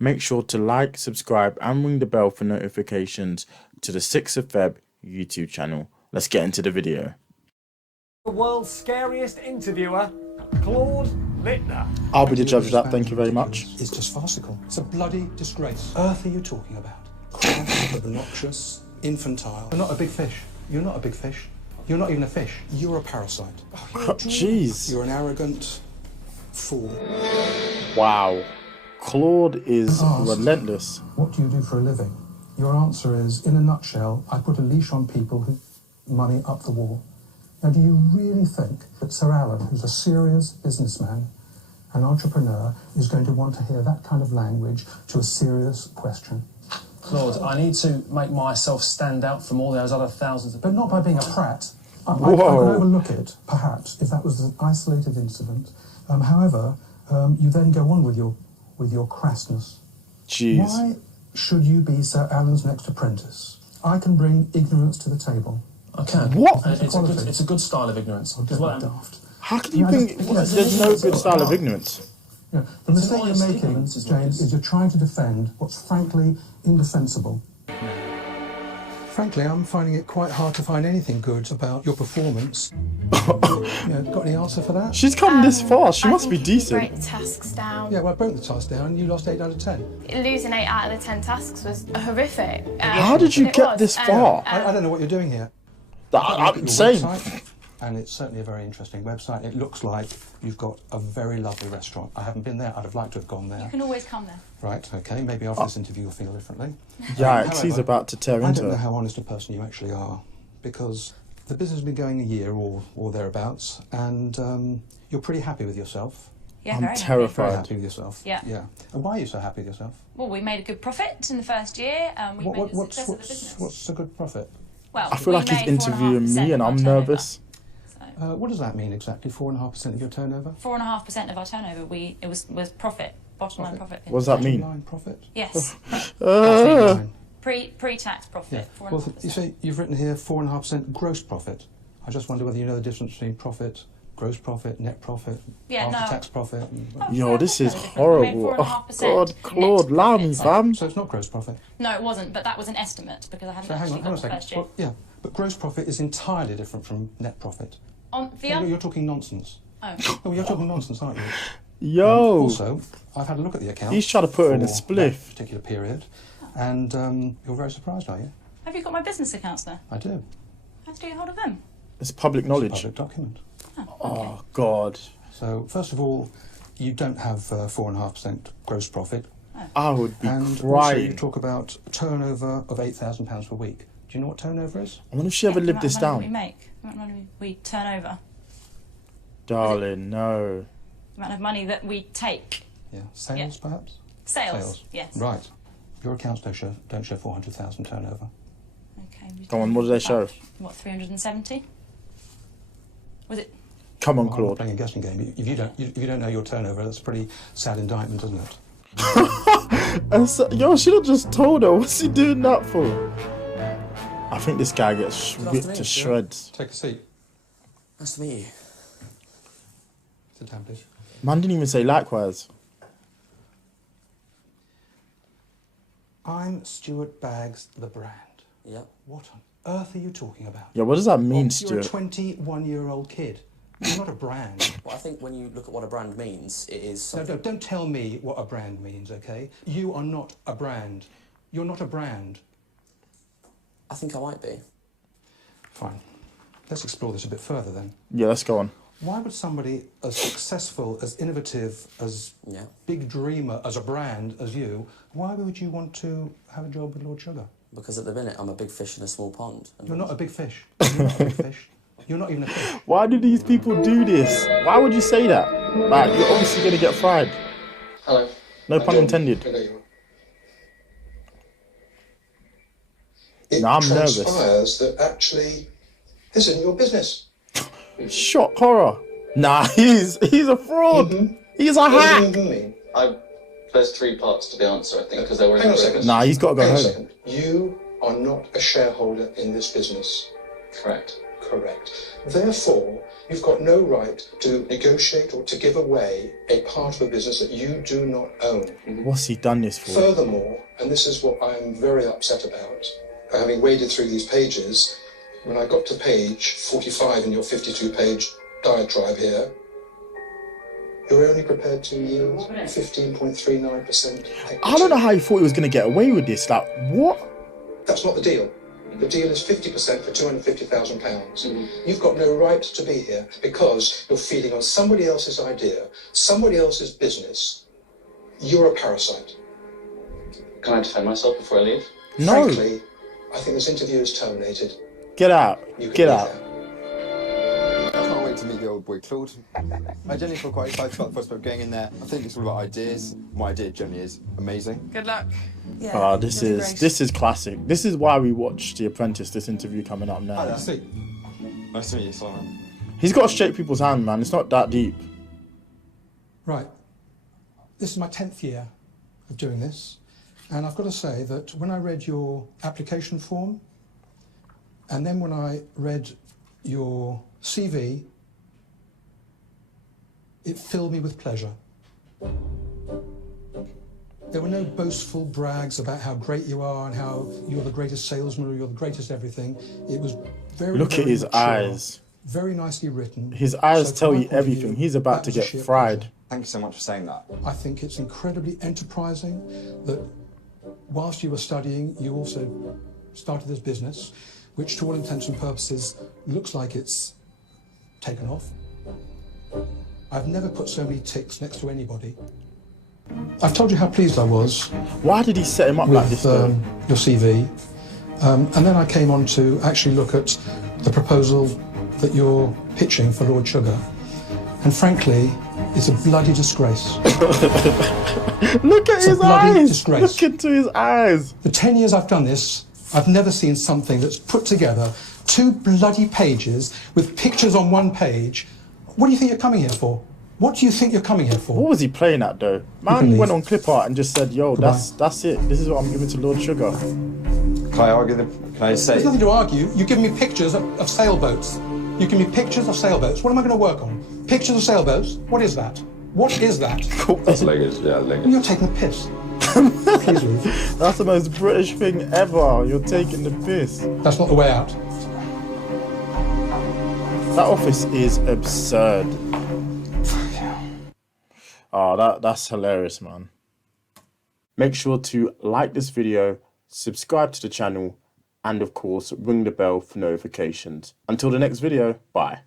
Make sure to like, subscribe and ring the bell for notifications to the 6thFeb YouTube channel. Let's get into the video. The world's scariest interviewer, Claude LITTNER. I'll be the judge of that, thank you very much. It's just farcical. It's a bloody disgrace. Earth are you talking about? Crass, obnoxious, infantile. You're not a big fish. You're not a big fish. You're not even a fish. You're a parasite. Jeez. You're an arrogant fool. Wow. Claude is relentless. What do you do for a living? Your answer is, in a nutshell, I put a leash on people who money up the wall. Now, do you really think that Sir Alan, who's a serious businessman, an entrepreneur, is going to want to hear that kind of language to a serious question? Claude, I need to make myself stand out from all those other thousands of But people. not by being a prat. I could overlook it, perhaps, if that was an isolated incident. However, you then go on with your crassness. Jeez. Why should you be Sir Alan's next apprentice? I can bring ignorance to the table. I can. What? And it's a good style of ignorance. Oh, don't be daft. How can you think there's no good style of ignorance? Yeah, the mistake you're honest making, ignorance is what it James, is. is you're trying to defend what's frankly indefensible. Frankly, I'm finding it quite hard to find anything good about your performance. Got any answer for that? She's come this far, she must be decent. Break the tasks down. Yeah, well, I broke the task down and you lost 8 out of 10. Losing 8 out of the 10 tasks was horrific. How did you It get was, this far? I don't know what you're doing here. I'm saying. And it's certainly a very interesting website. It looks like you've got a very lovely restaurant. I haven't been there. I'd have liked to have gone there. You can always come there. Right, okay. Maybe after this interview you'll feel differently. Yikes, he's about to tear I into don't know her. how honest a person you actually are, because the business has been going a year or thereabouts, and you're pretty happy with yourself. Yeah, I'm very happy. Very terrified. happy with yourself. Yeah. Yeah. And why are you so happy with yourself? Well, we made a good profit in the first year. We made a success of the business. What's a good profit? Well, I feel we like he's made interviewing 4.5% me and of our I'm turnover. nervous. What does that mean exactly? 4.5% of your turnover? 4.5% of our turnover. It was profit, bottom line profit. What does that mean? Bottom line profit? Yes, pre-tax profit. Yeah. Well, 4.5%. you say you've written here 4.5% gross profit. I just wonder whether you know the difference between profit, gross profit, net profit, Yeah, no. after-tax profit. Yo, this is We made horrible. Oh 4.5% God, Claude, net allow me, profit. fam. So it's not gross profit. No, it wasn't, but that was an estimate because I hadn't So hang actually on a got the first second. year. Well, yeah, but gross profit is entirely different from net profit. On the So other, you're talking nonsense. oh, You're talking nonsense, aren't you? Yo, Also, I've had a look at the account. he's trying to put her in a for spliff. that particular period, and you're very surprised, are you? have you got my business accounts there? I do. How to get hold of them? It's public It's a knowledge. public document. Oh God, So first of all, you don't have 4.5% gross profit, I would be and also you crying. talk about turnover of £8,000 per week. Do you know what turnover is? I wonder if she ever The lived amount this of money down. We make, the amount of money we turn over, Darling, no. the amount of money that we take. Yeah, sales perhaps. Sales. Yes. Right. Your accounts don't show 400,000 turnover. Okay. we Go on, turn what do they about, show? What, 370? Was it? Come on, Well, I'm Claude. playing a guessing game. If you don't know your turnover, that's a pretty sad indictment, isn't it? And so, yo, should have just told her. What's he doing that for? I think this guy gets ripped to shreds. Take a seat. Nice to meet you. Sit down, please. Man didn't even say likewise. I'm Stuart Baggs, the brand. Yep. What on earth are you talking about? Yeah, what does that mean, You're a Stuart? 21-year-old kid. You're not a brand. Well, I think when you look at what a brand means, it is No, something... no, don't tell me what a brand means, okay? You are not a brand. You're not a brand. I think I might be. Fine. Let's explore this a bit further then. Yeah, let's go on. Why would somebody as successful, as innovative, as Yeah. big dreamer, as a brand as you, why would you want to have a job with Lord Sugar? Because at the minute, I'm a big fish in a small pond. And You're not a big fish. You're not a big fish. You're not even a fish. Why do these people do this? Why would you say that? Like, you're obviously gonna get fried. Hello. No pun intended. It No, I'm nervous. transpires that actually this isn't your business. Shock horror. Nah, he's a fraud. He's a What hack. do you mean? There's 3 parts to the answer, I think, because there were... Hang on a second. Nah, he's got to go Hang on a home. second. You are not a shareholder in this business. Correct. correct. Therefore, you've got no right to negotiate or to give away a part of a business that you do not own. What's he done this for? Furthermore, and this is what I'm very upset about, having waded through these pages, when I got to page 45 in your 52-page diatribe here, you're only prepared to yield 15.39%. I don't know how he thought he was going to get away with this. Like, what? That's not the deal. The deal is 50% for £250,000. You've got no right to be here because you're feeding on somebody else's idea, somebody else's business. You're a parasite. Can I defend myself before I leave? No. Frankly, I think this interview is terminated. Get out. You can Get leave out. now. I can't wait to meet the old boy Claude. I genuinely feel quite excited about the prospect of going in there. I think it's all about ideas. My idea generally is amazing. Good luck. Oh, this is classic. This is why we watch The Apprentice. This interview coming up now. Hi there. Nice to meet you, Simon. He's got to shake people's hand, man. It's not that deep. Right. This is my 10th year of doing this, and I've got to say that when I read your application form, and then when I read your CV, it filled me with pleasure. There were no boastful brags about how great you are and how you're the greatest salesman or you're the greatest everything. It was very, Look at his eyes. Very nicely written. His eyes So tell from my you point of everything. view, He's about to that was a get sheer fried. pleasure. Thank you so much for saying that. I think it's incredibly enterprising that whilst you were studying, you also started this business, which to all intents and purposes looks like it's taken off. I've never put so many ticks next to anybody. I've told you how pleased I was. Why did he set him up like this, though? Your CV. And then I came on to actually look at the proposal that you're pitching for Lord Sugar. And frankly, it's a bloody disgrace. Look at his eyes! Disgrace. Look into his eyes! The 10 years I've done this, I've never seen something that's put together 2 bloody pages with pictures on 1 page. What do you think you're coming here for? What do you think you're coming here for? What was he playing at, though? Man went on clip art and just said, yo, that's it. This is what I'm giving to Lord Sugar. Can I argue can I say? There's nothing to argue. You give me pictures of sailboats. You give me pictures of sailboats. What am I going to work on? Pictures of sailboats? What is that? What is that? That's leggings, yeah, leggings. You're taking the piss. Please leave. That's the most British thing ever. You're taking the piss. That's not the way out. That office is absurd. Oh, that's hilarious, man. Make sure to like this video, subscribe to the channel, and of course, ring the bell for notifications. Until the next video, bye.